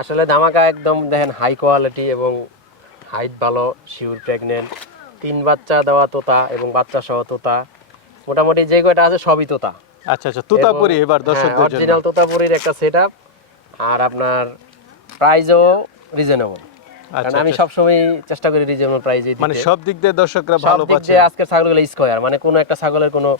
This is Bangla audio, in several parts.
আসলে ধামাকা একদম দেখেন হাই কোয়ালিটি এবং হাইট ভালো শিউর প্রেগনেন্ট তিন বাচ্চা দেওয়া তোতা এবং বাচ্চা সহ তোতা। মোটামুটি যে কয়টা আছে সবই তোতা। আচ্ছা আচ্ছা তুতাপুরি এবার দর্শকদের জন্য। অরিজিনাল তোতাপুরির একটা সেট আর আপনার প্রাইসও রিজনেবল কারণ আচ্ছা, আমি আচ্ছা। সবসময় চেষ্টা করি রিজনেবল প্রাইসে মানে সব দিক দিয়ে দর্শকরা ভালো পাচ্ছে। দিয়ে আজকের ছাগলগুলো স্কোয়ার মানে কোনো একটা ছাগলের কোনো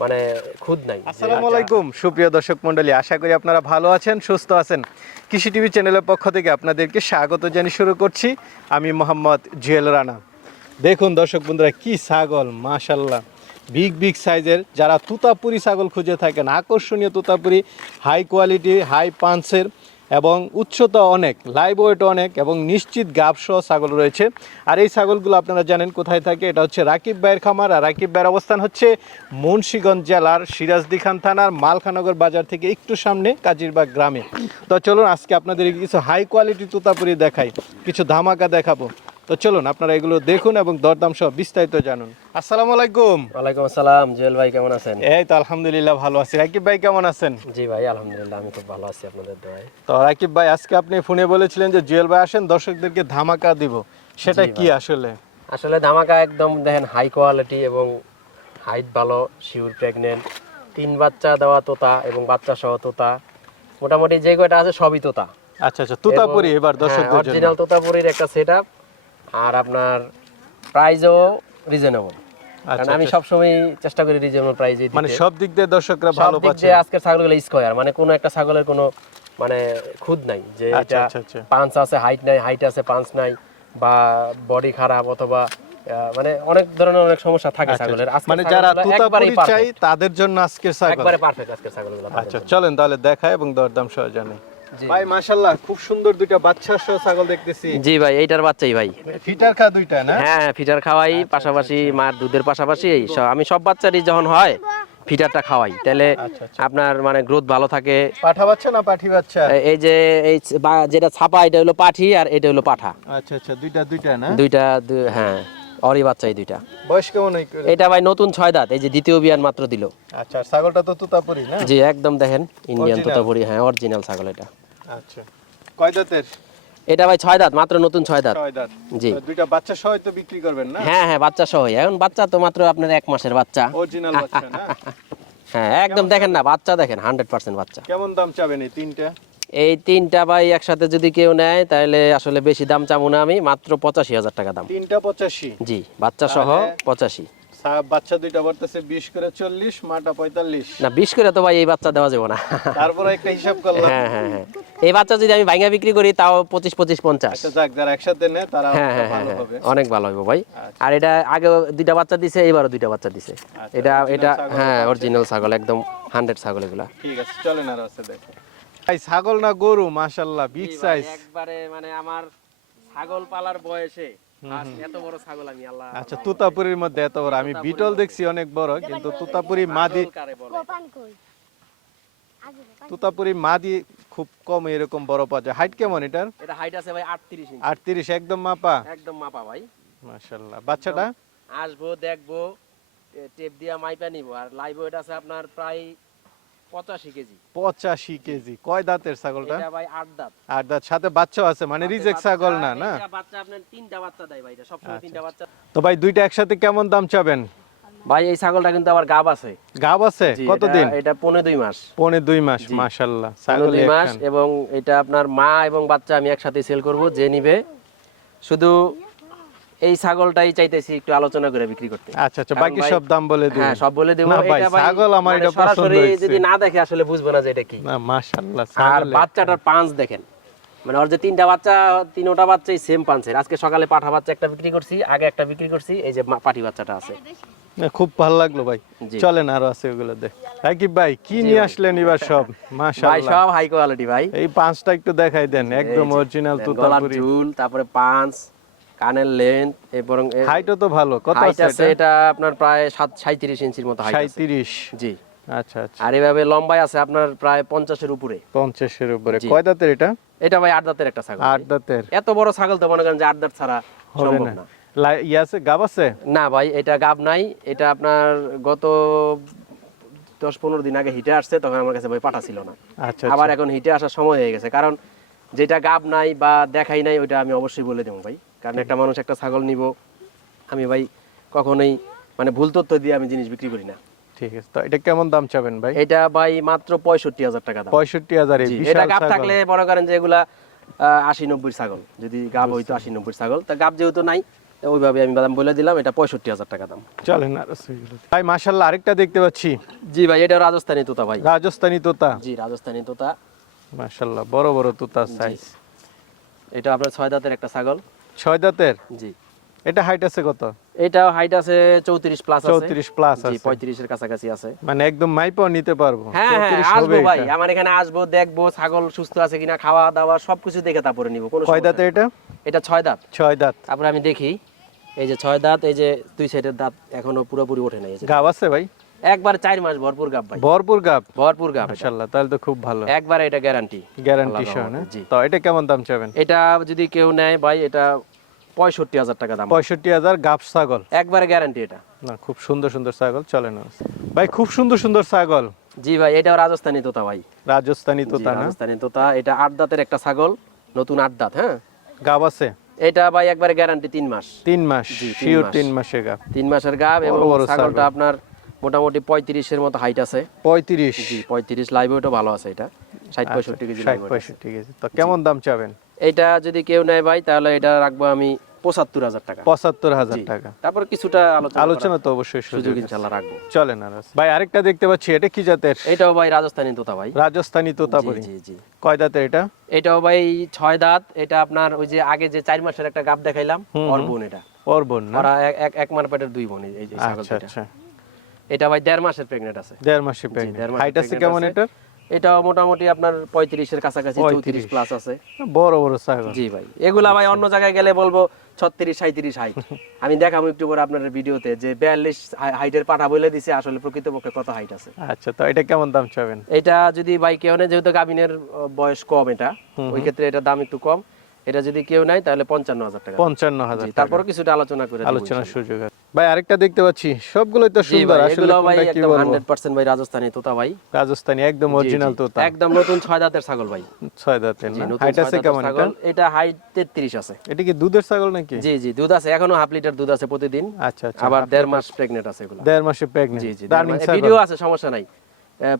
মানে খুদ নাই। আসসালামু আলাইকুম সুপ্রিয় দর্শক মণ্ডলী আশা করি আপনারা ভালো আছেন সুস্থ আছেন। কৃষি টিভি চ্যানেলের পক্ষ থেকে আপনাদেরকে স্বাগত জানিয়ে শুরু করছি। আমি মোহাম্মদ জুয়েল রানা। দেখুন দর্শক বন্ধুরা কি ছাগল মাশাল্লাহ বিগ বিগ সাইজের যারা তুতাপুরি ছাগল খুঁজে থাকেন আকর্ষণীয় তুতাপুরি হাই কোয়ালিটি হাই পাঞ্চের এবং উচ্চতা অনেক লাইভ ওয়েট অনেক এবং নিশ্চিত গাবসহ ছাগল রয়েছে। আর এই ছাগলগুলো আপনারা জানেন কোথায় থাকে, এটা হচ্ছে রাকিব ভাইয়ের খামার। আর রাকিব ভাইয়ের অবস্থান হচ্ছে মুন্সীগঞ্জ জেলার সিরাজদি খান থানার মালখানগর বাজার থেকে একটু সামনে কাজিরবাগ গ্রামে। তো চলুন আজকে আপনাদের কিছু হাই কোয়ালিটি তোতাপুরি দেখাই, কিছু ধামাকা দেখাবো। তো চলুন আপনারা এগুলো দেখুন এবং দরদাম সহ বিস্তারিত জানুন। আসসালামু আলাইকুম। ওয়ালাইকুম আসসালাম জুয়েল ভাই কেমন আছেন? এই তো আলহামদুলিল্লাহ ভালো আছি। রাকিব ভাই কেমন আছেন? জি ভাই আলহামদুলিল্লাহ আমি খুব ভালো আছি আপনাদের দোয়ায়। তো রাকিব ভাই আজকে আপনি ফোনে বলেছিলেন যে জুয়েল ভাই আসেন দর্শকদেরকে ধামাকা দিব। সেটা কি আসলে? আসলে ধামাকা একদম দেখেন হাই কোয়ালিটি এবং হাইট ভালো শিউর প্রেগনেন্ট তিন বাচ্চা দেওয়া তোতা এবং বাচ্চা সহ তোতা। মোটামুটি যে কয়টা আছে সবই তোতা। আচ্ছা আচ্ছা তুতাপুরি এবার দর্শকদের জন্য। অরিজিনাল তোতাপুরির একটা সেট আর আপনার প্রাইসও রিজনেবল কারণ আচ্ছা, আমি আচ্ছা। সবসময় চেষ্টা করি রিজনেবল মানে সব দিক দিয়ে দর্শকরা ভালো পাচ্ছে। ছাগলগুলো স্কোয়ার মানে কোনো একটা ছাগলের কোনো মানে খুদ নাই যে আচ্ছা, এটা। পাঁচ আছে হাইট নাই হাইট আছে পাঁচ নাই বা বডি খারাপ অথবা মানে অনেক ধরনের অনেক সমস্যা থাকে ছাগলের। মানে যারা তুতাপুরি চাই তাদের জন্য আজকের ছাগল। একবারে পারফেক্ট ছাগলগুলো আচ্ছা চলেন তাহলে দেখাই এবং দরদাম সহ জানি জি। ভাই মাশাআল্লাহ খুব সুন্দর দুইটা বাচ্চা সহ ছাগল দেখতেছি। জি ভাই এইটার বাচ্চাই ভাই। ফিটার খা দুইটা না? হ্যাঁ ফিটার খাওয়াই পাশাপাশি মার দুধের পাশাপাশি আমি সব বাচ্চারই যখন হয় ফিটারটা খাওয়াই। তাহলে আচ্ছা, আচ্ছা। আপনার মানে গ্রোথ ভালো থাকে। পাঠা বাচ্চা না পাঠি বাচ্চা? এই যে এই যেটা ছাপা এটা হলো পাঠি আর এটা হলো পাঠা। আচ্ছা আচ্ছা দুইটা দুইটা না? দুইটা হ্যাঁ অরি বাচ্চাই দুইটা। বয়স কেমন এটা ভাই নতুন ছয় দাঁত এই যে দ্বিতীয় বিয়ান মাত্র দিল। আচ্ছা ছাগলটা তো তুতাপুরি না? জি একদম দেখেন ইন্ডিয়ান তোতাপুরি হ্যাঁ অরিজিনাল ছাগল এটা। আচ্ছা। কয় দাঁতের? এটা ভাই ছয় দাঁত মাত্র নতুন ছয় দাঁত। জি। দুইটা বাচ্চা সহ তো বিক্রি করবেন না? হ্যাঁ হ্যাঁ বাচ্চা সহ। এখন বাচ্চা তো মাত্র আপনার এক মাসের বাচ্চা। অরিজিনাল বাচ্চা না? হ্যাঁ একদম দেখেন না বাচ্চা দেখেন হান্ড্রেড পার্সেন্ট বাচ্চা। কেমন দাম চাবেন এই তিনটা? এই তিনটা ভাই একসাথে যদি কেউ নেয় তাহলে আসলে বেশি দাম চাবো না আমি মাত্র পঁচাশি হাজার টাকা দাম। তিনটা পঁচাশি? জি বাচ্চা সহ পঁচাশি। বাচ্চা দুইটা বর্তেছে বিশ করে চল্লিশ মাটা পঁয়তাল্লিশ। না বিশ করে তো ভাই এই বাচ্চা দেওয়া যাবে না। তারপরে একটা হিসাব করলাম। হ্যাঁ হ্যাঁ হ্যাঁ। এই বাচ্চা যদি আমি ভাঙা বিক্রি করি তাও পঁচিশ পঁচিশ পঞ্চাশ। আচ্ছা যাক যারা একসাথে নেয় তারা হ্যাঁ হ্যাঁ ভালো হবে। অনেক ভালো হবে ভাই। আচ্ছা। আর এটা আগে দুইটা বাচ্চা দিছে এবারও দুইটা বাচ্চা দিছে। আচ্ছা, এটা এটা ছাগল হ্যাঁ। অরিজিনাল ছাগল একদম হান্ড্রেড ছাগল এগুলা। ঠিক আছে চলেন আর আছে দেখো। ভাই ছাগল না গরু? মাশাআল্লাহ বিগ সাইজ একবারে মানে আমার ছাগল পালার বয়সে এত বড় ছাগল আমি আল্লাহ আচ্ছা তুতাপুরির মধ্যে এত বড় আমি বিটল দেখছি অনেক বড় কিন্তু তুতাপুরি মাদি তুতাপুরি মাদি খুব কম এরকম বড় পাওয়া যায়। হাইট কেমন এটার? এটা হাইট আছে ভাই আটত্রিশ ইঞ্চি আটত্রিশ একদম মাপা? একদম মাপা ভাই। মাশাআল্লাহ। বাচ্চাটা? আসব দেখব টেপ দিয়া মাইপা নিব। আর লাইভ ওয়েট আছে আপনার প্রায় পঁচাশি কেজি। পঁচাশি কেজি। কয় দাঁতের ছাগলটা? ভাই আট দাঁত। সাথে আছে মানে রিজেক্ট ছাগল না না? বাচ্চা আপনার তিনটা বাচ্চা দেয় ভাই সবসময় আচ্ছা, তিনটা বাচ্চা। তো ভাই দুইটা একসাথে কেমন দাম চাবেন? ভাই এই ছাগলটা কিন্তু আবার গাব আছে। গাব আছে? কতদিন এটা- পনেরো দুই মাস। পৌনে দুই মাস। মাশাল্লাহ ছাগল দুই মাস এবং এটা আপনার মা এবং বাচ্চা আমি একসাথে সেল করব যে নিবে। শুধু এই ছাগলটাই চাইতেছি একটু আলোচনা করে বিক্রি করতে। আচ্ছা আচ্ছা বাকি সব দাম বলে দিন। হ্যাঁ সব বলে দেবো। এটা ভাই ছাগল আমার মানে এটা পছন্দ হয়েছে। যদি না দেখে আসলে বুঝব না যে এটা কি। না মাশাল্লাহ আর বাচ্চাটার পাঁচ দেখেন। মানে ওর যে তিনটা বাচ্চা তিনোটা বাচ্চাই সেম পাঁচের আজকে সকালে পাঠা বাচ্চা একটা বিক্রি করছি আগে একটা বিক্রি করছি এই যে পাটি বাচ্চাটা আছে। খুব ভালো লাগল ভাই। চলেন আরও আছে ওগুলো দেখ। রাকিব ভাই কি নিয়ে আসলেন এবার সব? মাশাআল্লাহ ভাই সব হাই কোয়ালিটি ভাই। এই পাঁচটা একটু দেখাই দেন একদম অরিজিনাল গলার তুতাপুরি। ঝুল তারপরে পাঁচ কানের লেন্থ এবং হাইটও তো ভালো। কত আছে এটা? আপনার প্রায় সাত সাঁত্রিশ ইঞ্চির মতো হাইট আছে। সাঁত্রিশ জি। আচ্ছা আচ্ছা। আর এভাবে লম্বাই আছে আপনার প্রায় পঞ্চাশের উপরে। পঞ্চাশের উপরে। কয় দাঁতের এটা? এটা ভাই আট দাঁতের একটা ছাগল। আট দাঁতের। এত বড় ছাগল তো মনে করেন যে আট দাঁত ছাড়া সম্ভব না। ইয়ে আছে? গাব আছে? না ভাই এটা গাব নাই। এটা আপনার গত দশ পনেরো দিন আগে হিটে আসছে তখন আমার কাছে ভাই পাঠা ছিল না। আচ্ছা। আবার এখন হিটে আসার সময় হয়ে গেছে। কারণ যেটা গাব নাই বা দেখাই নাই ওইটা আমি অবশ্যই বলে দেবো ভাই। কারণ একটা মানুষ একটা ছাগল নিব আমি ভাই কখনোই মানে ভুল তথ্য দিয়ে আমি জিনিস বিক্রি করি না। ঠিক আছে তো এটা কেমন দাম চাবেন ভাই? এটা ভাই মাত্র পঁয়ষট্টি হাজার টাকা দাম। পঁয়ষট্টি হাজার এটা গাব থাকলে মনে করেন যে এগুলা আশি নব্বই ছাগল। যদি গাব হইতো আশি নব্বই ছাগল তা গাব যেহেতু নাই ওইভাবে আমি দাম বলে দিলাম এটা পঁয়ষট্টি হাজার টাকা দাম। চলেন আর ভাই মাশাল্লাহ আরেকটা দেখতে পাচ্ছি। জি ভাই এটা রাজস্থানি তোতা ভাই। রাজস্থানী তোতা। জি রাজস্থানি তোতা। মাশাল্লাহ বড় বড় তোতা সাইজ এটা আপনার ছয় দাঁতের একটা ছাগল। ছয় দাঁতের? জি। এটা হাইট আছে কত? এটা হাইট আছে চৌত্রিশ প্লাস চৌত্রিশ প্লাস জি আছে। পঁয়ত্রিশের কাছাকাছি আছে। মানে একদম মাইপাও নিতে পারব। হ্যাঁ হ্যাঁ আসব ভাই। আমার এখানে আসব দেখব ছাগল সুস্থ আছে কিনা খাওয়া দাওয়া সবকিছু দেখে তারপরে নিবো কোনো কয় সমস্যা দাঁতে এটা? এটা ছয় দাঁত। ছয় দাঁত। তারপরে আমি দেখি এই যে ছয় দাঁত এই যে দুই সাইডের দাঁত এখনও পুরোপুরি ওঠে নাই। গাব আছে ভাই? একবার চার মাস ভরপুর গাব ভাই। ভরপুর গাব? ভরপুর গাব এটা। মাশাল্লাহ তাহলে তো খুব ভালো। একবার এটা গ্যারান্টি গ্যারান্টি সহ না? তো এটা কেমন দাম চাবেন? এটা যদি কেউ নেয় ভাই এটা পঁয়ষট্টি হাজার টাকা দাম। পঁয়ষট্টি হাজার গাব ছাগল। একবারে গ্যারান্টি এটা। না খুব সুন্দর সুন্দর ছাগল চলে না। ভাই খুব সুন্দর সুন্দর ছাগল। জি ভাই এটাও রাজস্থানি তোতা ভাই। রাজস্থানী তোতা না? রাজস্থানি তোতা। এটা আট দাঁতের একটা ছাগল নতুন আট দাঁত হ্যাঁ? গাব আছে? এটা ভাই একবারে গ্যারান্টি তিন মাস। তিন মাস তিন শিওর তিন মাসে গাব। তিন মাসের গাব এবং ছাগলটা আপনার মোটামুটি পঁয়ত্রিশের মতো হাইট আছে। পঁয়ত্রিশ। জি পঁয়ত্রিশ লাইভ ওটা ভালো আছে এটা। ষাট পঁয়ষট্টি কেজি ষাট পঁয়ষট্টি কেজি। তো কেমন দাম চাবেন? এটা যদি কেউ নেয় ভাই তাহলে এটা রাখব আমি পঁচাত্তর হাজার টাকা। পঁচাত্তর হাজার টাকা। তারপর কিছুটা আলোচনা আলোচনা তো অবশ্যই সুযোগ ইনশাল্লাহ রাখব। ভাই আরেকটা দেখতে পাচ্ছি এটা কি জাতের? এটাও ভাই রাজস্থানি তোতা ভাই। রাজস্থানী তোতাপুরি জি জি কয় দাঁতের এটা? এটাও ভাই ছয় দাঁত। এটা আপনার ওই যে আগে যে চার মাসের একটা গাব দেখাইলাম এটা। ওর বোন না? এক- এক মার পেটের দুই বোন এই- আচ্ছা আচ্ছা। এটা ভাই দেড় মাসের প্রেগনেন্ট আছে। দেড় মাসে প্রেগনেন্ট হাইট আছে কেমন আছে। এটার? এটাও মোটামুটি আপনার পঁয়ত্রিশের কাছাকাছি চৌত্রিশ প্লাস আছে। বড় বড় ছাগল। জি ভাই এগুলা ভাই অন্য জায়গায় গেলে বলব ছত্রিশ সাঁত্রিশ হাইট আমি দেখাবো একটু পরে আপনার ভিডিওতে যে বিয়াল্লিশ হাইটের পাঠা বলে দিছে আসলে প্রকৃতপক্ষে কত হাইট আছে। আচ্ছা তো এটা কেমন দাম চাবেন? এটা যদি ভাই কেউ নেয় যেহেতু গাবিনের বয়স কম এটা ওই ক্ষেত্রে এটার দাম একটু কম। এটা যদি কেউ নেয় তাহলে পঞ্চান্ন হাজার টাকা। পঞ্চান্ন হাজার তারপরে কিছুটা আলোচনা করে আলোচনার সুযোগ আছে। ভাই আরেকটা দেখতে পাচ্ছি। সবগুলোই তো সুন্দর। আসলে ভাই একদম বলব? হান্ড্রেড পার্সেন্ট ভাই রাজস্থানি তোতা ভাই। রাজস্থানী একদম অরিজিনাল তোতা। একদম নতুন ছয় দাঁতের ছাগল ভাই। ছয় দাঁতের না? হাইট আছে কেমন এটা? এটা হাইট তেত্রিশ আছে। এটা কি দুধের ছাগল নাকি? জি জি দুধ আছে। এখনও হাফ লিটার দুধ আছে প্রতিদিন। আচ্ছা আচ্ছা আবার দেড় মাস প্রেগনেন্ট আছে এগুলো। দেড় মাসে প্রেগনেন্ট জি জি ভিডিও আছে সমস্যা নাই।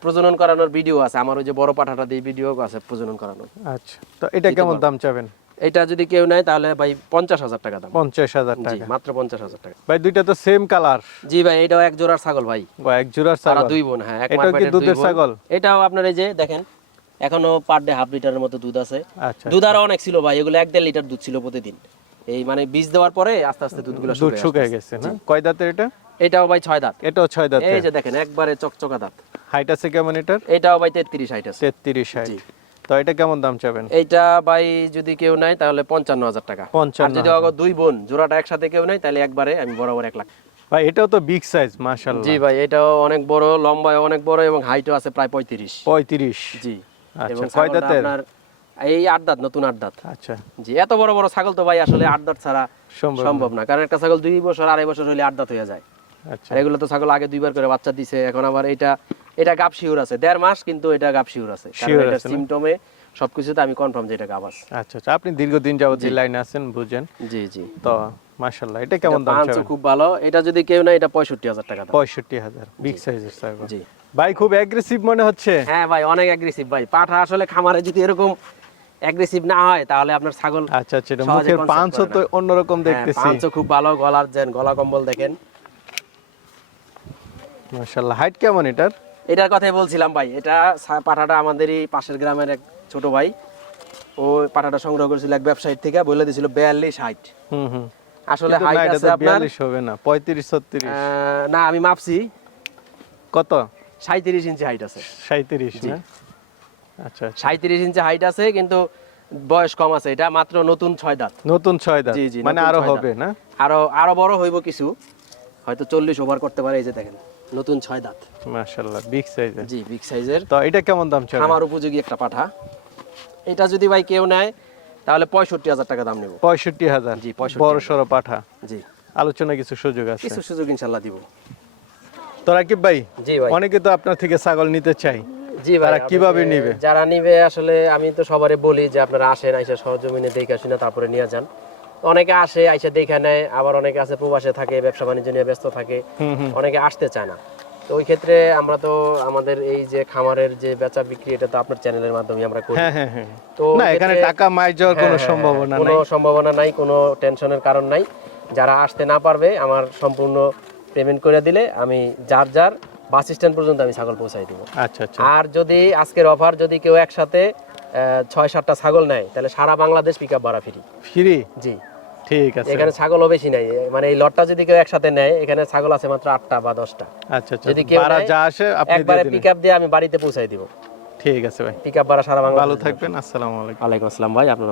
প্রজনন করানোর ভিডিও আছে। আমার ওই যে বড় পাঠাটা দিয়ে ভিডিও আছে প্রজনন করানোর। আচ্ছা। তো এটা কেমন দাম চাবেন? এটা যদি কেউ নেয় তাহলে ভাই পঞ্চাশ হাজার টাকা দাম। পঞ্চাশ হাজার টাকা। মাত্র পঞ্চাশ হাজার টাকা। ভাই দুইটা তো সেম কালার জি ভাই এটাও এক জোড়ার ছাগল ভাই। এক জোড়ার ছাগল। দুই বোন হ্যাঁ এটাও কি দুধের ছাগল? এটাও আপনার এই যে দেখেন এখনও পার ডে হাফ লিটারের মতো দুধ আছে। আচ্ছা দুধ আরও অনেক ছিল ভাই এগুলো এক দেড় লিটার দুধ ছিল প্রতিদিন। এই মানে বীজ দেওয়ার পরে আস্তে আস্তে দুধগুলো দুধ শুকিয়ে গেছে না? কয় দাঁতের এটা? এটাও ভাই ছয় দাঁত। এটাও ছয় দাঁতের। এই যে দেখেন একবারে চকচকা দাঁত। হাইট আছে কেমন এটার? এটাও ভাই তেত্রিশ হাইট আছে। তেত্রিশ হাইট জি। তো এটা কেমন দাম চাবেন? এইটা ভাই যদি কেউ নেয় তাহলে পঞ্চান্ন হাজার টাকা পঞ্চান্ন যদি দুই বোন জোড়াটা একসাথে কেউ নেয় তাহলে একবারে আমি বরাবর এক লাখ। ভাই এটাও তো বিগ সাইজ জি ভাই এটাও অনেক বড় লম্বায় অনেক বড় এবং হাইটও আছে প্রায় পঁয়ত্রিশ। পঁয়ত্রিশ। জি। আচ্ছা, এবং কয় দাঁতের? এই আট দাঁত নতুন আট দাঁত। আচ্ছা। জি এত বড় বড় ছাগল তো ভাই আসলে আট দাঁত ছাড়া সম্ভব না। কারণ একটা ছাগল দুই বছর আড়াই বছর হলে আট দাঁত হয়ে যায়। আচ্ছা। এগুলো তো ছাগল আগে দুইবার করে বাচ্চা দিছে এখন আবার এটা এটা গাব শিউর আছে। দেড় মাস কিন্তু এটা গাব শিউর আছে। এটা আছে সিমটমে সবকিছুতে আমি কনফার্ম যে এটা গাব আছে। আচ্ছা আচ্ছা। আপনি দীর্ঘদিন যাবত এই লাইনে আছেন বুঝেন। জি জি। তো মাশাল্লাহ এটা কেমন দাম চাবেন? খুব ভালো। এটা যদি কেউ না এটা পঁয়ষট্টি হাজার টাকা দাম। পঁয়ষট্টি হাজার। বিগ সাইজের ছাগল। জি। ভাই খুব অ্যাগ্রেসিভ মনে হচ্ছে? হ্যাঁ ভাই অনেক অ্যাগ্রেসিভ ভাই। পাঠা আসলে খামারে যদি এরকম অ্যাগ্রেসিভ না হয় তাহলে আপনার ছাগল আচ্ছা আচ্ছা। এটা মুখের করে তো। অন্যরকম হ্যাঁ, দেখতেছি। পাঁচও খুব ভালো। গলার যেন গলা কম্বল দেখেন। মাশাল্লাহ হাইট কেমন এটার? এটার কথাই বলছিলাম ভাই এটা পাঠাটা আমাদেরই পাশের গ্রামের এক ছোট ভাই। ও পাঠাটা সংগ্রহ করেছিল এক ব্যবসায়ীর থেকে বলে দিয়েছিল বিয়াল্লিশ হাইট আসলে হাইট আছে আপনার হবে না পঁয়ত্রিশ ছত্রিশ। না আমি মাপছি। কত? সাঁত্রিশ ইঞ্চি হাইট আছে। সাঁত্রিশ আচ্ছা আচ্ছা। সাঁত্রিশ ইঞ্চি হাইট আছে কিন্তু বয়স কম আছে। এটা মাত্র নতুন ছয় দাঁত। নতুন ছয় দাঁত? জি, জি, মানে আরও হবে না? আরও আরও বড় হইব কিছু। হয়তো চল্লিশ ওভার করতে পারে এই যে দেখেন। নতুন ছয় দাঁত। মাশাল্লাহ বিগ সাইজের জি বিগ সাইজের তো এটা কেমন দাম চাবেন খামার উপযোগী একটা পাঠা। এটা যদি ভাই কেউ নেয় তাহলে পঁয়ষট্টি হাজার টাকা দাম নেব। পঁয়ষট্টি হাজার? জি, 65 বড় সড়ো পাঠা? জি। আলোচনা কিছু সুযোগ আছে? কিছু সুযোগ ইনশাল্লাহ দিব। তো রাকিব ভাই জি ভাই। অনেকে তো আপনার থেকে ছাগল নিতে চাই। জি ভাই কীভাবে নিবে? যারা নিবে আসলে আমি তো সবারই বলি যে আপনারা আসেন আইসা সরজমিনে দেখে আসুন তারপরে নিয়ে যান। অনেকে আসে আইসা দেখে নেয় আবার অনেকে আছে প্রবাসে থাকে ব্যবসা বাণিজ্য নিয়ে ব্যস্ত থাকে অনেকে আসতে চায় না। তো ওই ক্ষেত্রে আমরা তো আমাদের এই যে খামারের যে বেচা বিক্রি এটা তো আপনার চ্যানেলের মাধ্যমে আমরা করি। হ্যাঁ হ্যাঁ হ্যাঁ। তো না এখানে টাকা মাই যাওয়ার কোনো সম্ভাবনা কোনো সম্ভাবনা নাই কোনো টেনশনের কারণ নাই। যারা আসতে না পারবে আমার সম্পূর্ণ পেমেন্ট করে দিলে আমি যার যার বাস স্ট্যান্ড পর্যন্ত আমি ছাগল পৌঁছাই দিব। আচ্ছা আচ্ছা। আর যদি আজকের অফার যদি কেউ একসাথে ছয় সাতটা ছাগল নেয় তাহলে সারা বাংলাদেশ পিক আপ ভাড়া ফ্রি ফ্রি জি। ঠিক আছে। এখানে ছাগলও বেশি নাই। মানে এই লটটা যদি কেউ একসাথে নেয় এখানে ছাগল আছে মাত্র আটটা বা দশটা। আচ্ছা আচ্ছা যদি কেউ ভাড়া যা আসে আপনি একবারে পিক আপ দিয়ে আমি বাড়িতে পৌঁছাই দিব। ঠিক আছে ভাই। পিক আপ ভাড়া সারা বাংলা ভালো থাকবেন আসসালামু আলাইকুম। আলাইকুম আসসালাম ভাই আপনার